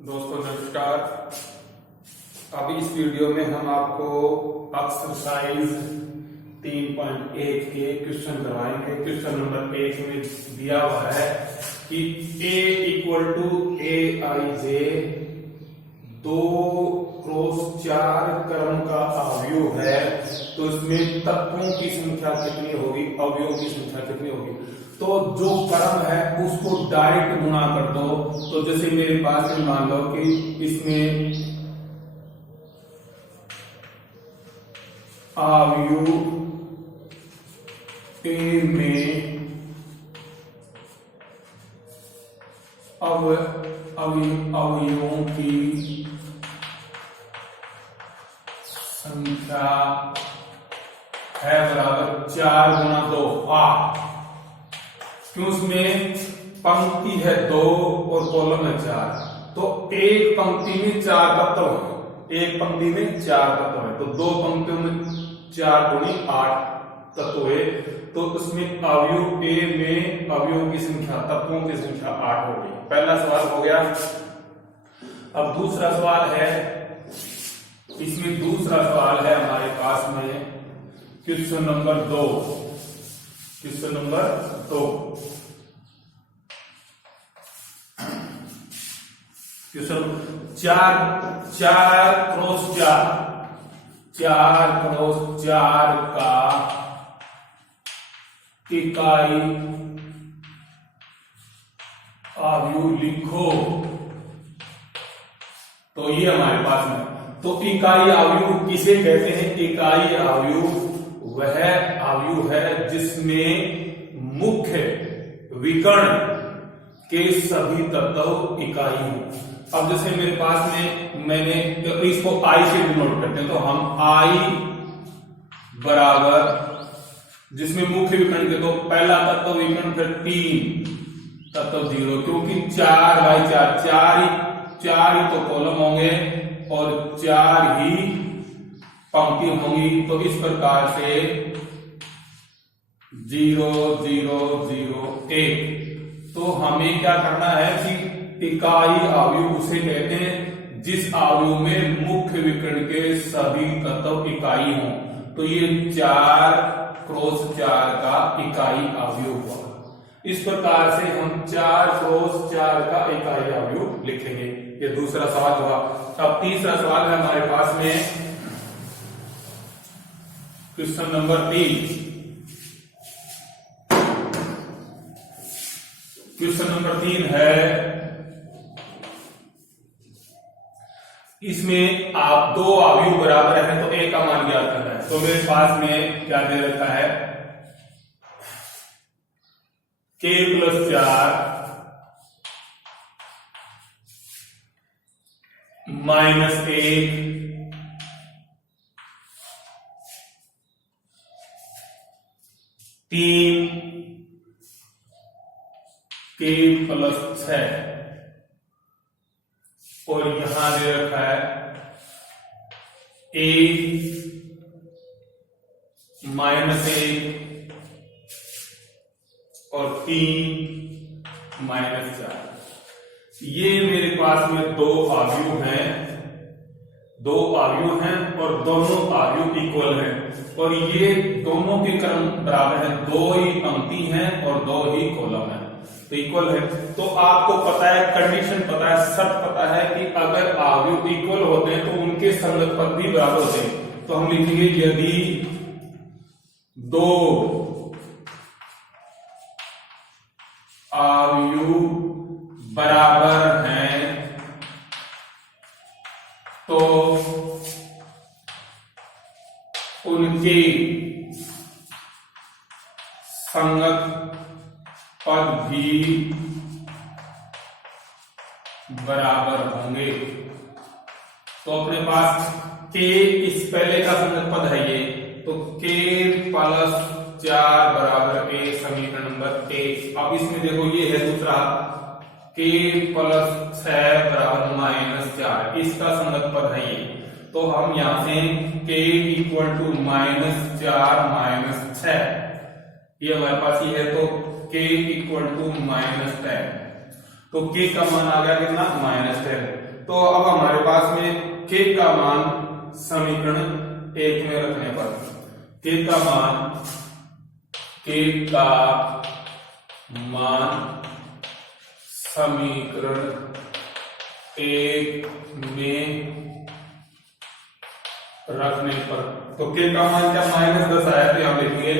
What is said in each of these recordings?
दोस्तों नमस्कार। अभी इस वीडियो में हम आपको एक्सरसाइज 3.1 के क्वेश्चन करवाएंगे। क्वेश्चन नंबर 1 में दिया हुआ है कि A equal to AIJ 2x4 क्रम का अवयव है, तो इसमें तत्वों की संख्या कितनी होगी, अवयवों की संख्या कितनी होगी। तो जो क्रम है उसको डायरेक्ट गुणा कर दो। तो जैसे मेरे पास में मान लो कि इसमें अवयव A में अवयवों की संख्या है बराबर 4 गुणा 2 8। क्यों? उसमें पंक्ति है 2 और कॉलम है 4, तो एक पंक्ति में 4 तत्व है, एक पंक्ति में 4 तत्व है, तो 2 पंक्तियों में 4 गुणी 8 तत्व है। तो उसमें अवयव ए में अवयवों की संख्या, तत्वों की संख्या 8 हो गई। पहला सवाल हो गया। अब दूसरा सवाल है, इसमें दूसरा सवाल है हमारे पास में question number 2। Question number 2 question 4x4 का इकाई अवयव लिखो। तो ये हमारे पास में, तो इकाई अवयव किसे कहते हैं? इकाई अवयव वह अवयव है जिसमें मुख्य विकर्ण के सभी तत्व इकाई हो। अब जैसे मेरे पास में मैंने तो इसको आई से डिनोट करते हैं, तो हम आई बराबर जिसमें मुख्य विकर्ण के, तो पहला तत्व विकर्ण, फिर 3 तत्व 0, क्योंकि 4x4 चार ही तो कॉलम होंगे और 4 ही पंक्ति होंगी। तो इस प्रकार से 0 0 0 1। तो हमें क्या करना है कि इकाई अवयव उसे कहते हैं जिस अवयव में मुख्य विकर्ण के सभी तत्व इकाई हों। तो ये 4x4 का इकाई अवयव हुआ। इस प्रकार से हम 4x4 का इकाई अवयव लिखेंगे। ये दूसरा सवाल हुआ। अब तीसरा सवाल है हमारे पास में क्वेश्चन नंबर 3। क्वेश्चन नंबर 3 है, इसमें आप 2 अवयव बराबर है तो A का मान ज्ञात करना है। तो मेरे पास में क्या दे रखा है? K + 4 -1 3 K + 6 और यहां दे रखा है A -1 और 3 -4। ये मेरे पास में 2 अवयव हैं, 2 अवयव हैं और दोनों अवयव इक्वल हैं, और ये दोनों के क्रम बराबर हैं, 2 ही पंक्ति हैं और 2 ही कॉलम हैं, तो इक्वल है। तो आपको पता है, कंडीशन पता है, शर्त पता है कि अगर अवयव इक्वल होते हैं तो उनके संगत पद भी बराबर होते हैं। तो हम लिखेंगे यदि 2 अवयव बराबर हैं तो उनके संगत पद भी बराबर होंगे। तो अपने पास K इस पहले का संगत पद है ये, तो K + 4 बराबर A, समीकरण नंबर 1। अब इसमें देखो ये है दूसरा K + 6 बराबर -4, इसका संगत पद है ये। तो हम यहां से K = -4 -6, ये हमारे पास ये है, तो K = -10। तो K का मान आ गया कितना? -10। तो अब हमारे पास में k का मान समीकरण 1 में रखने पर k का मान समीकरण 1 में रखने पर, तो k का मान क्या -10 आया, तो हम लिखेंगे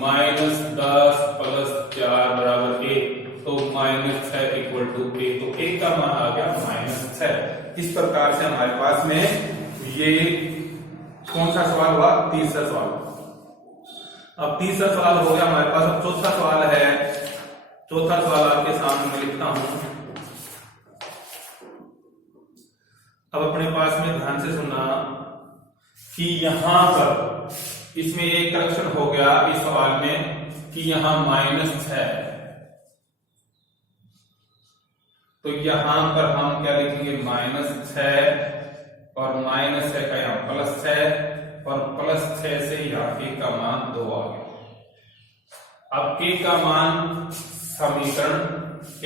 -10 + 4 = 1, तो -6 = a, तो a का मान आ गया -6। इस प्रकार से हमारे पास में ये कौन सा सवाल हुआ, तीसरा सवाल। अब तीसरा सवाल हो गया हमारे पास। अब चौथा सवाल है, चौथा सवाल आपके सामने मैं लिखता हूं। अब अपने पास में ध्यान से सुनना कि यहां पर इसमें एक करेक्शन हो गया इस सवाल में कि यहां -6, तो यहां पर हम क्या लिखेंगे -6 और -6 का यहां +6 और +6 से यहाँ k का मान 2 आ गया। अब k का मान समीकरण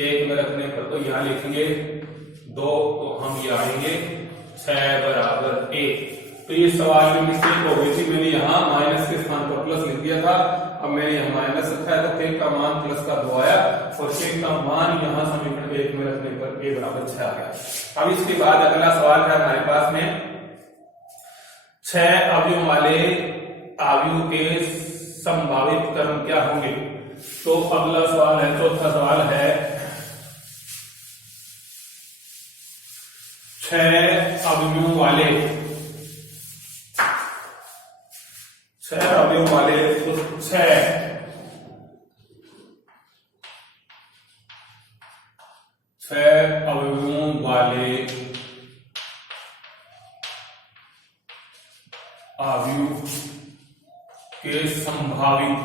1 में रखने पर तो यहां लिखेंगे 2, तो हम ये आएंगे 6 = 1। तो ये सवाल में मिस्टेक हो गई थी, मैंने यहाँ माइनस के स्थान पर प्लस लिख दिया था। अब मैंने यहाँ माइनस रखा है तो k का मान प्लस का 2 आया और k का मान यहाँ समीकरण 1 में रखने पर k = 6 आ गया। अब इसके बाद अगला सवाल है हमारे पास में 6 अवयवों वाले अवयव के संभावित क्रम क्या होंगे। तो अगला सवाल है, चौथा सवाल है 6 अवयवों वाले 6 अवयवों वाले, तो 6 अवयवों वाले अवयव के संभावित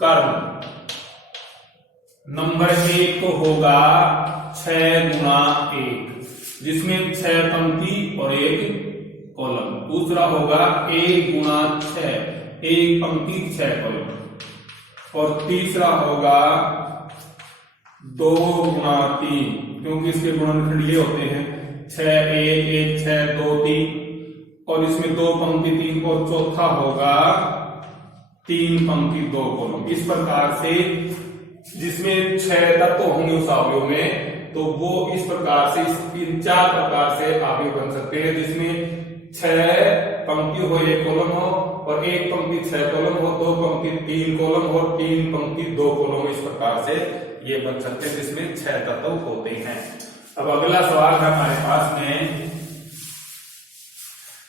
कर्म। नंबर 1 तो होगा 6 × 1, जिसमें 6 पंक्ति और 1 कॉलम। दूसरा होगा 1 × 6, 1 पंक्ति 6 कॉलम। और तीसरा होगा 2 × 3, क्योंकि इसके गुणनखंड ये होते हैं 6 1 1 6 2 3, और इसमें 2 पंक्ति 3, और चौथा होगा 3 पंक्ति 2 कॉलम। इस प्रकार से जिसमें 6 तत्व होंगे उस अवयव में, तो वो इस प्रकार से इन 4 प्रकार से अवयव बन सकते हैं, जिसमें 6 पंक्ति हो 1 कॉलम हो, और 1 पंक्ति 6 कॉलम हो, 2 पंक्ति 3 कॉलम हो, 3 पंक्ति 2 कॉलम। इस प्रकार से ये बन सकते हैं जिसमें 6 तत्व होते हैं। अब अगला सवाल है हमारे पास में,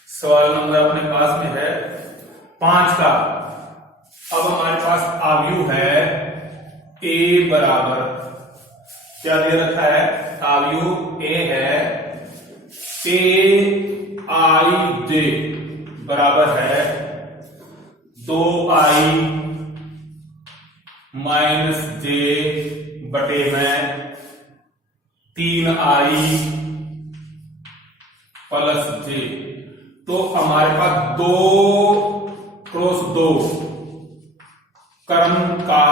सवाल नंबर अपने पास में है 5 का। अब हमारे पास अवयव है a बराबर, क्या दे रखा है, अवयव a है aij बराबर है 2i - j बटे में 3i + j। तो हमारे पास 2 × 2 क्रम का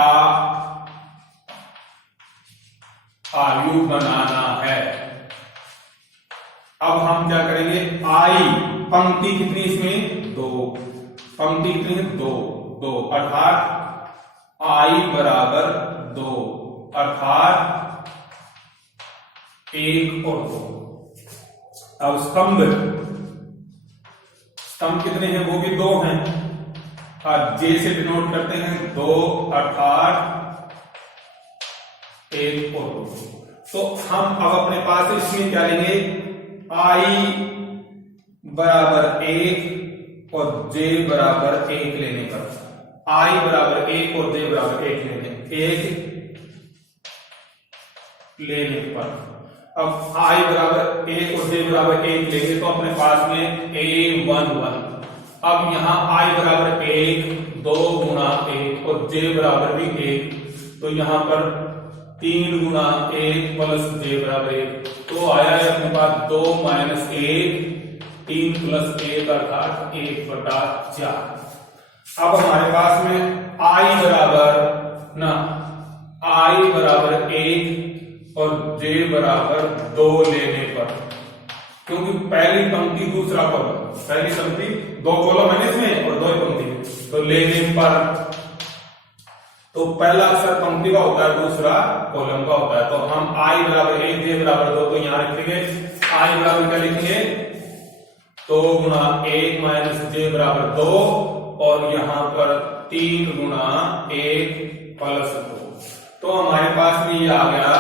अवयव बनाना है। अब हम क्या करेंगे, आई पंक्ति कितनी इसमें 2, पंक्ति कितनी है 2, अर्थात आई बराबर 2, अर्थात 1 और 2। अब स्तंभ कितने हैं, वो भी 2 हैं, और जे से डिनोट करते हैं 2, अर्थात 1 और 2। तो हम अब अपने पास इसमें क्या लेंगे, आई बराबर 1 और जे बराबर 1 लेने पर, आई बराबर 1 और जे बराबर 1 लेने पर, अब आई बराबर 1 और जे बराबर 1 लेंगे तो अपने पास में a11। अब यहां आई बराबर 1, 2 × 1 और जे बराबर भी 1, तो यहां पर 3 × 1 + जे बराबर 1, तो आया है अपने पास 2 - 1, 3 + 1 अर्थात 1/4। अब हमारे पास में आई बराबर 1 और जे बराबर 2 लेने पर, क्योंकि पहली पंक्ति दूसरा कॉलम, पहली पंक्ति 2 कॉलम है इसमें और 2 पंक्ति, तो लेने पर तो पहला अक्षर पंक्ति का होता है, दूसरा कॉलम का होता है। तो हम आई बराबर 1 जे बराबर 2 तो यहां रखेंगे आई बराबर क्या लिखेंगे 2 गुणा 1 माइनस जे बराबर 2 और यहां पर 3 गुणा 1 प्लस 2। तो हमारे पास में ये आ गया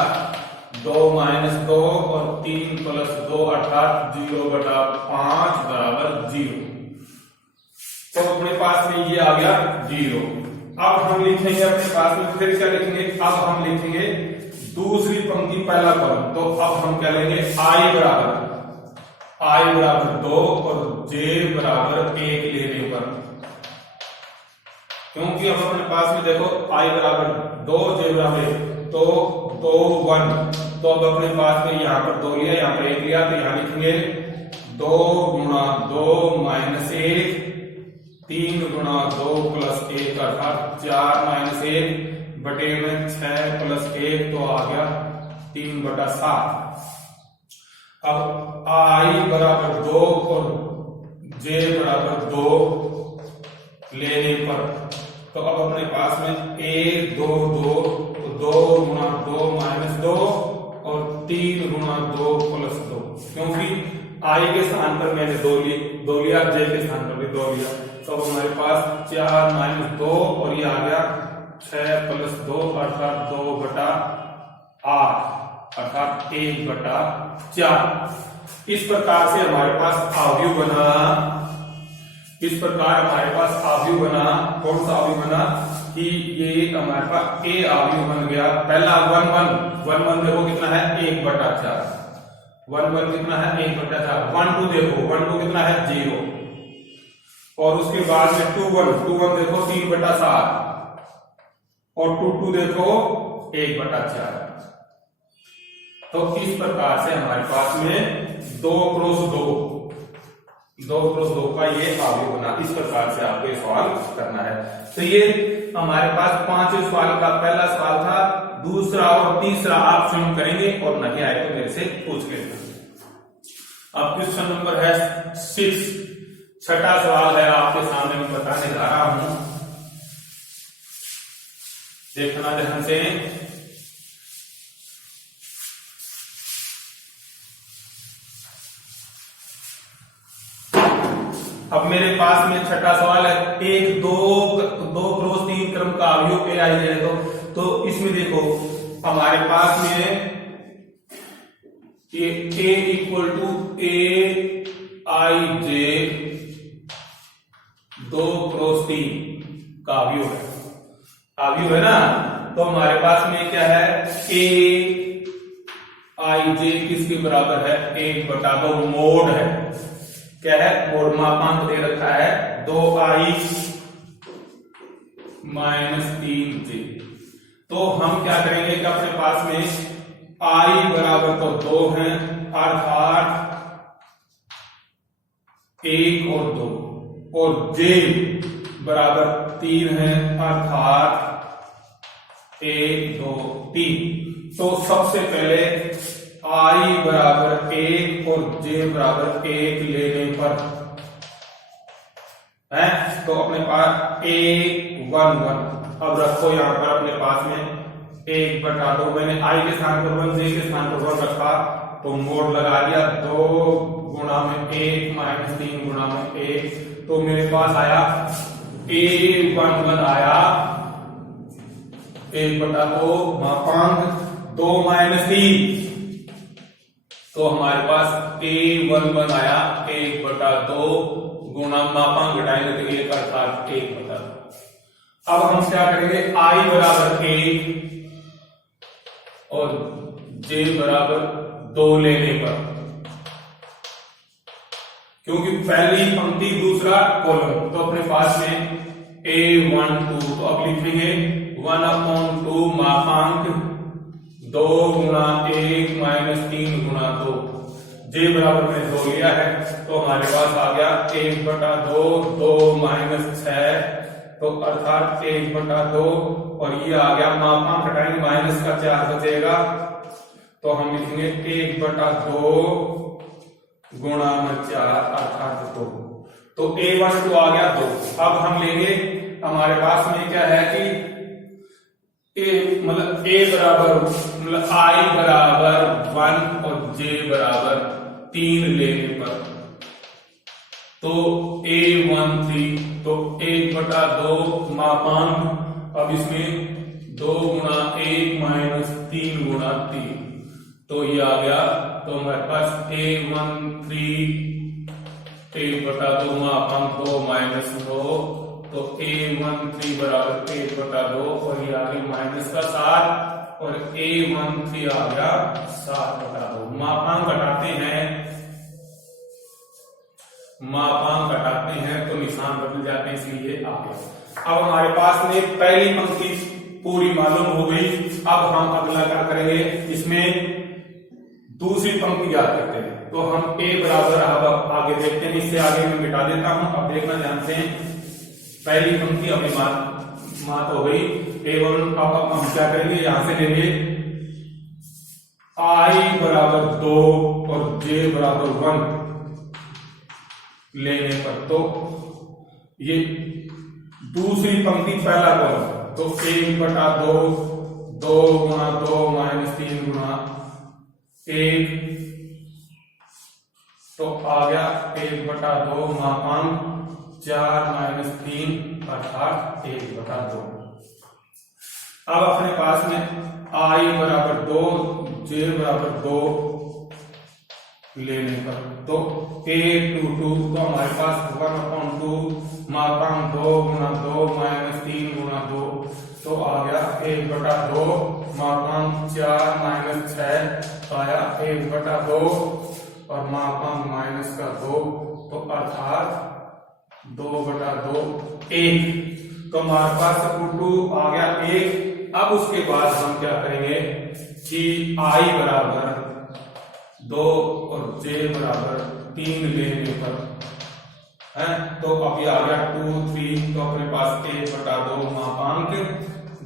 2 माइनस 2 और 3 प्लस 2 अर्थात 0/5 बराबर 0। तो अपने पास में ये आ गया 0। अब हम लिखेंगे अपने पास में फिर क्या लिखेंगे, अब हम लिखेंगे दूसरी पंक्ति पहला कॉलम। तो अब हम क्या लेंगे आई बराबर 2 और जे बराबर 1 लेने पर, क्योंकि अब अपने पास में देखो आई बराबर 2 जे बराबर 1 तो 2 1, तो अब अपने पास में यहाँ पर 2 लिया, यहाँ पर 1 लिया, तो यहाँ लिखेंगे 2 गुणा 2 माइनस 1 3 गुणा 2 प्लस 1 अर्थात 4 माइनस 1 बटे में 6 प्लस 1 तो आ गया 3/7। अब आई बराबर 2 और जे बराबर 2 लेने पर, तो अब अपने पास में 1 2 2 तो 2 गुणा 2 माइनस 2 और 3 गुणा 2 प्लस 2, क्योंकि आई के स्थान पर मैंने 2 लिया, जे के स्थान पर भी 2 लिया, तो हमारे पास 4 माइनस 2 और ये आ गया 6 प्लस 2 अर्थात 2/8 अर्थात 1/4। इस प्रकार से हमारे पास अवयव बना, इस प्रकार हमारे पास अवयव बना। कौन सा अवयव बना कि ये हमारे पास ए अवयव बन गया। पहला 1 1 देखो कितना है 1/4, 1 1 कितना है 1/4। 1 2 देखो 1 2 कितना है 0, और उसके बाद में 2 1 देखो 3/7 और 2 2 देखो 1/4। तो इस प्रकार से हमारे पास में 2 क्रॉस 2 का ये अवयव बना। इस प्रकार से आपको सवाल करना है। तो ये हमारे पास 5 सवाल का पहला सवाल था, दूसरा और तीसरा आप स्वयं करेंगे और नहीं आए तो मेरे से पूछ लेना। अब क्वेश्चन नंबर है 6, छठा सवाल है आपके सामने मैं बताने जा रहा हूं, देखना ध्यान से। अब मेरे पास में छठा सवाल है, 1 2 क्रॉस 3 क्रम का अवयव ए आई जे। तो इसमें देखो हमारे पास में ये A equal to A I J 2 cross 3 का अवयव है ना। तो हमारे पास में क्या है ए आई जे किसके बराबर है 1/2 मोड है। क्या है मोड, मापांक दे रखा है 2i माइनस 3j। तो हम क्या करेंगे कि अपने पास में i बराबर तो 2 है अर्थात 1 और 2, और j बराबर 3 है अर्थात 1 2 3। तो सबसे पहले आई बराबर 1 और जे बराबर 1 लेने पर है, तो अपने पास a 1 1। अब रखो यहां पर अपने पास में 1/2, मैंने आई के स्थान पर 1 जे के स्थान पर 1 रखा तो मोड लगा दिया 2 गुणा में 1 माइनस 3 गुणा में 1। तो मेरे पास आया a 1 1 आया 1/2 मापांक 2 माइनस 3, तो हमारे पास a 1 1 आया 1/2 गुणा मापांक घटाएंगे तो 1 अर्थात 1/2। अब हम क्या करेंगे i बराबर 1 और j बराबर 2 लेने पर, क्योंकि पहली पंक्ति दूसरा कॉलम, तो अपने पास में a 1 2, तो अब लिखेंगे 1/2 मापांक 2 गुणा 1 माइनस 3 गुणा 2, जे बराबर में 2 लिया है तो हमारे पास आ गया 1/2 2 माइनस 6 तो अर्थात 1/2 और ये आ गया मापांक घटाएंगे माइनस का 4 बचेगा तो हम लिखेंगे 1/2 गुणा में 4 अर्थात 2। तो A12 आ गया 2। अब हम लेंगे हमारे पास में क्या है कि A मतलब A बराबर मतलब I बराबर 1 और J बराबर 3 लेने पर तो A13 तो 1/2 मापांक। अब इसमें 2 गुणा 1 माइनस 3 गुणा 3 तो ये आ गया। तो हमारे पास A13 1/2 मापांक 2 माइनस 9 तो A13 बराबर 1/2 और ये आ गया माइनस का 7 और A13 आ गया 7/2। मापांक घटाते हैं तो निशान बदल जाते हैं इसलिए आ गया। अब हमारे पास में पहली पंक्ति पूरी मालूम हो गई। अब हम अगला क्या करेंगे, इसमें दूसरी पंक्ति याद करते हैं। तो हम A बराबर अब आगे देखते हैं, इससे आगे मैं मिटा देता हूं। अब देखना जानते हैं पहली पंक्ति अपनी मात हो गई A1। अब हम क्या करेंगे, यहां से लेंगे I बराबर 2 और J बराबर 1 लेने पर तो ये दूसरी पंक्ति पहला कॉलम तो 1/2 2 गुणा 2 माइनस 3 गुणा 1 तो आ गया 1/2 मापांक 4 माइनस 3 अर्थात 1/2। अब अपने पास में I बराबर 2 J बराबर 2 लेने पर तो A22 तो हमारे पास 1/2 मापांक 2 गुणा 2 माइनस 3 गुणा 2 तो आ गया 1/2 मापांक 4 माइनस 6 आया 1/2 और मापांक माइनस का 2 तो अर्थात 2/2 1। तो हमारे पास 2 आ गया 1। अब उसके बाद हम क्या करेंगे कि I बराबर 2 और J बराबर 3 लेने पर है तो अब ये आ गया 2 3 तो अपने पास 1/2 मापांक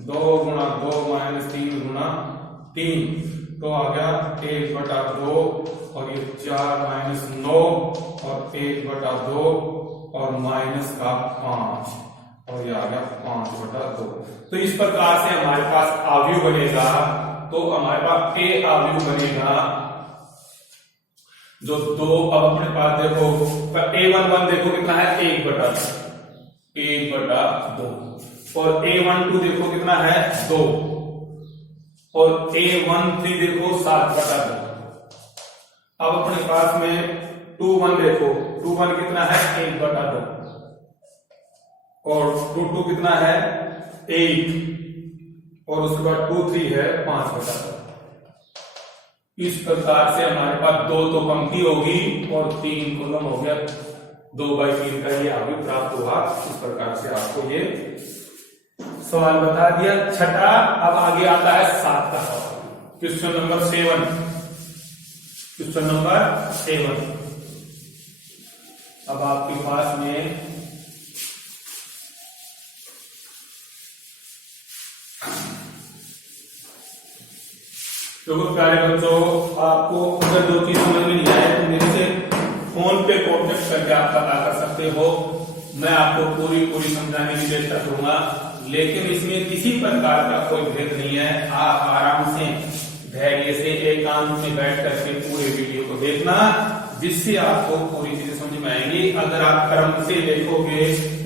2 गुणा 2 माइनस 3 गुणा 3 तो आ गया 1/2 और ये 4 माइनस 9 और 1/2 और माइनस का 5 और ये आ गया 5/2। तो इस प्रकार से हमारे पास अवयव बनेगा। तो हमारे पास A अवयव बनेगा जो 2। अब अपने पास देखो A11 देखो कितना है 1/2 और A12 देखो कितना है 2 और A13 देखो 7/2। अब अपने पास में 21 देखो 21 कितना है 1/2 और 22 कितना है 8 और उसके बाद 23 है 5/2। इस प्रकार से हमारे पास 2 तो पंक्ति होगी और 3 कॉलम हो गया। 2/3 का ये अवयव प्राप्त हुआ। इस प्रकार से आपको ये सवाल बता दिया। छठा अब आगे आता है 7 का सवाल। Question number 7। क्वेश्चन नंबर 7 अब आपके पास में तो प्यारे बच्चों, आपको अगर 2 चीज समझ में नहीं आए तो मेरे से फोन पे कॉन्टेक्ट करके आप पता कर सकते हो। मैं आपको पूरी समझाने की चेष्टा करूंगा, लेकिन इसमें किसी प्रकार का कोई भेद नहीं है। आप आराम से धैर्य से एकांत में बैठ करके पूरे वीडियो को देखना, जिससे आपको पूरी चीजें समझ में आएंगी। अगर आप क्रम से देखोगे,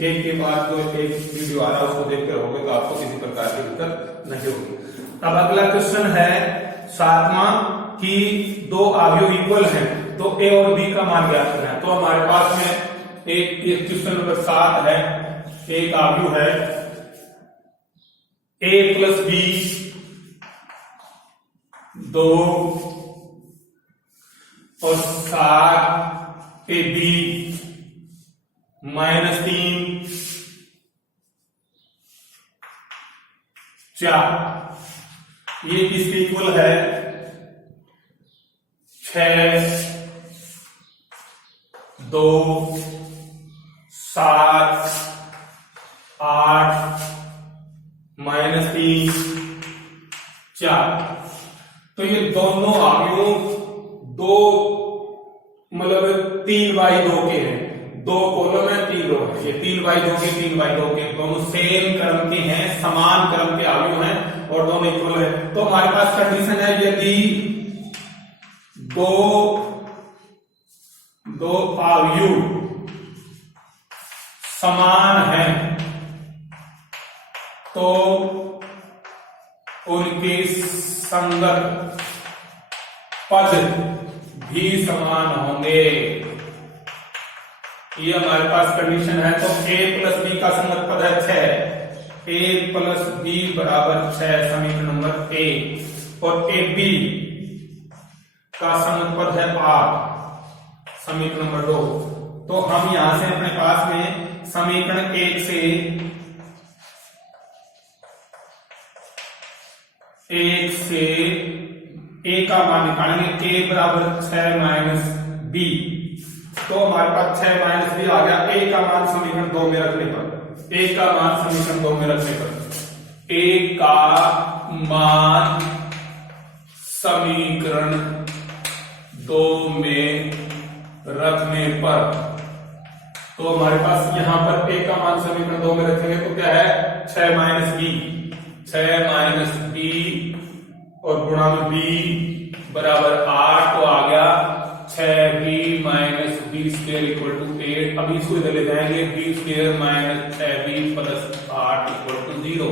एक के बाद जो एक वीडियो आ रहा है उसको देखते रहोगे तो आपको किसी प्रकार की दिक्कत नहीं होगी। अब अगला क्वेश्चन है 7वां कि 2 अवयव इक्वल हैं तो A और B का मान ज्ञात करना है। तो हमारे पास में एक क्वेश्चन नंबर 7 है। एक अवयव है A + B 2 और 7 AB -3 4 ये किसके इक्वल है 6 2 7 8 -3 4। तो ये दोनों अवयव दो मतलब 3/2 के हैं, 2 कॉलम है 3 रो है, ये 3/2 के 3/2 के दोनों सेम क्रम के हैं, समान क्रम के अवयव हैं और दोनों इक्वल है। तो हमारे पास कंडीशन है यदि दो अवयव समान हैं तो उनके संगत पद भी समान होंगे। ये हमारे पास कंडीशन है। तो a + b का संगत पद है 6, a + b = 6 समीकरण नंबर 1, और ab का संगत पद है 8 समीकरण नंबर 2। तो हम यहां से अपने पास में समीकरण 1 से a का मान निकालेंगे, a = 6 - b। तो हमारे पास 6 - b आ गया। a का मान समीकरण 2 में रखने पर, a का मान समीकरण 2 में रखने पर, a का मान समीकरण 2 में रखने पर, तो हमारे पास यहां पर a का मान समीकरण 2 में रखेंगे तो क्या है 6 - b, 6 - b और गुणा में b = 8। तो आ गया 6b - b² = 8। अब इसको इधर ले जाएंगे, b² - 6b + 8 = 0।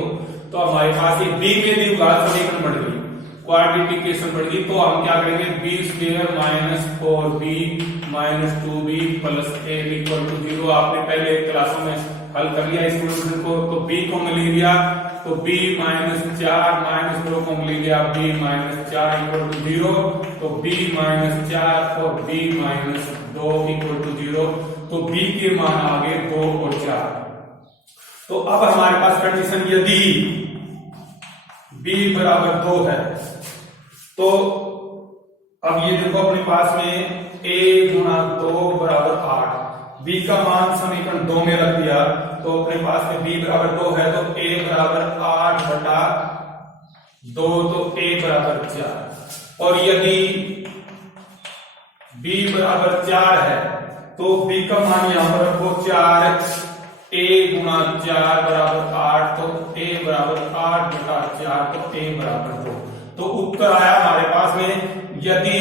तो हमारे पास ये b के भी घात समीकरण बढ़ गई, क्वाड्रेटिक इक्वेशन बढ़ गई। तो हम क्या करेंगे, b² - 4b - 2b + a = 0। आपने पहले क्लासों में हल कर लिया इस क्वेश्चन को। तो b को मिल लिया, तो b - 4 - 2 को मिल गया, b - 4 = 0। तो b - 4 और b - 2 = 0। तो b के मान आ गए 2 और 4। तो अब हमारे पास कंडीशन यदि b = 2 है तो अब ये देखो अपने पास में a × 2 = 8, b का मान समीकरण 2 में रख दिया। तो अपने पास में b = 2 है तो a = 8/2, तो a = 4। और यदि b = 4 है तो b का मान यहां पर रखो 4, a × 4 = 8, तो a = 8/4, तो a = 2। तो उत्तर आया हमारे पास में यदि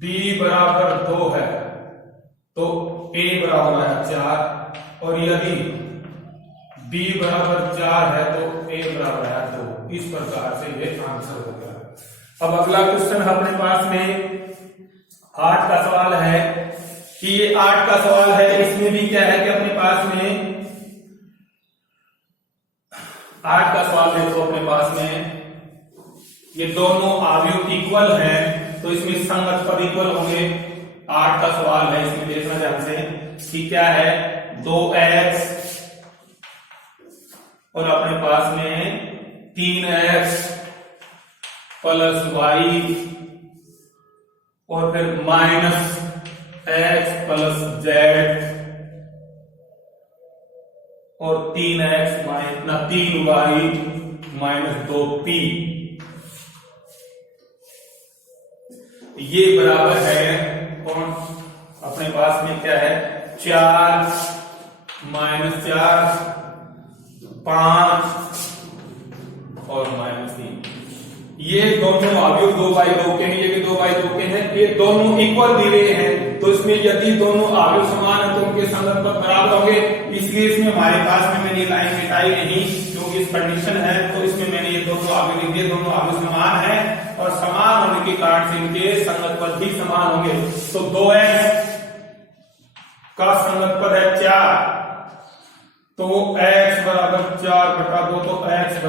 b = 2 है तो a = 4, और यदि b = 4 है तो a = 2। इस प्रकार से ये आंसर हो गया। अब अगला क्वेश्चन अपने पास में 8 का सवाल है कि ये 8 का सवाल है, इसमें भी क्या है कि अपने पास में 8 का सवाल है तो अपने पास में ये दोनों अवयव इक्वल हैं तो इसमें संगत पद इक्वल होंगे। 8 का सवाल है, इसमें देखना चाहते हैं कि क्या है 2x और अपने पास में 3x + y और फिर -x + z और 3y - 2p, ये बराबर है कौन अपने पास में क्या है 4 - 4 5 और -3। ये दोनों अवयव 2/2 के हैं, ये भी 2/2 के हैं, ये दोनों इक्वल दिए गए हैं। तो इसमें यदि दोनों अवयव समान है तो उनके संगत पद बराबर होंगे। इसलिए इसमें हमारे पास में मैंने लाइन मिटाई नहीं क्योंकि इस कंडीशन है। तो इसमें मैंने ये दोनों अवयव लिख दिए, दोनों अवयव समान है और समान होने के कारण से इनके संगत पद भी समान होंगे। तो 2x का संगत पद है 4, तो x = 4/2, तो x =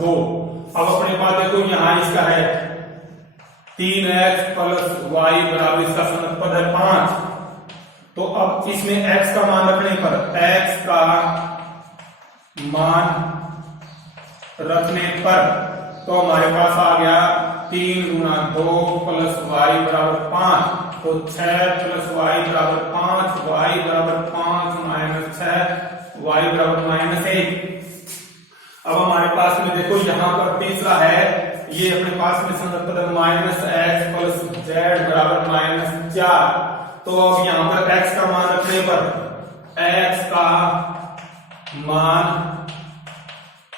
2। अब अपने पास देखो यहां इसका है 3x + y = इसका संगत पद है 5। तो अब इसमें x का मान रखने पर, x का मान रखने पर तो हमारे पास आ गया 3 × 2 + y = 5, तो 6 + y = 5, y = 5 - 6, y = -1। पर x का मान रखने पर, x का मान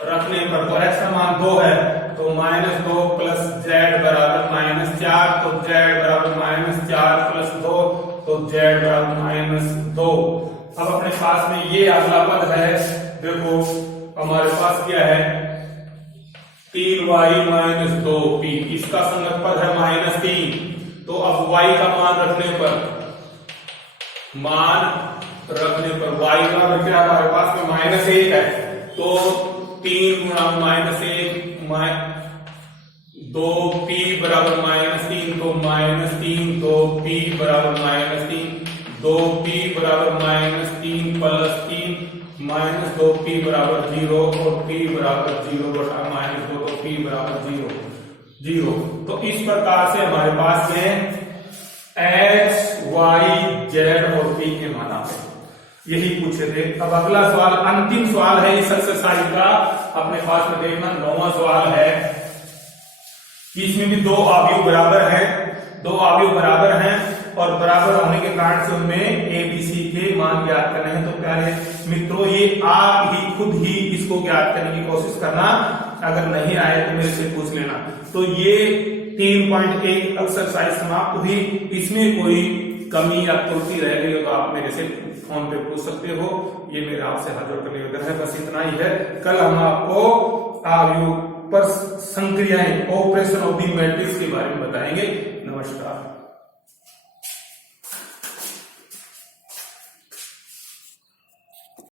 रखने पर, तो x का मान 2 है तो -2 प्लस z बराबर -4, तो z बराबर -4 प्लस 2, तो z बराबर -2। अब अपने पास में ये अगला पद है, देखो हमारे पास क्या है, 3y - 2p, इसका संगत पद है -3। तो अब y का मान रखने पर y बराबर क्या हमारे पास में -1 है, तो 3 गुणा -1 2p बराबर -3, तो -3, तो p बराबर -3, 2p बराबर -3 प्लस 3 -2p बराबर 0, और p बराबर 0 बटा -2, तो p बराबर 0। तो इस प्रकार से हमारे पास में x, y, z और p के मान आते हैं, यही पूछे थे। अब अगला सवाल, अंतिम सवाल है इस एक्सरसाइज का, अपने पास में देखना 9वां सवाल है कि इसमें भी 2 अवयव बराबर हैं और बराबर होने के कारण से उनमें a b c के मान ज्ञात करने हैं। तो प्यारे मित्रों, ये आप ही खुद ही इसको ज्ञात करने की कोशिश करना, अगर नहीं आए तो मेरे से पूछ लेना। तो ये 3.1 एक्सरसाइज समाप्त हुई। इसमें कोई कमी या त्रुटि रह गई हो तो आप मेरे से फोन पे पूछ सकते हो। ये मेरा आपसे हाथ जोड़ कर निवेदन है, बस इतना ही है। कल हम आपको अवयव पर संक्रियाएं, ऑपरेशन ऑफ द मैट्रिक्स के बारे में बताएंगे। नमस्कार।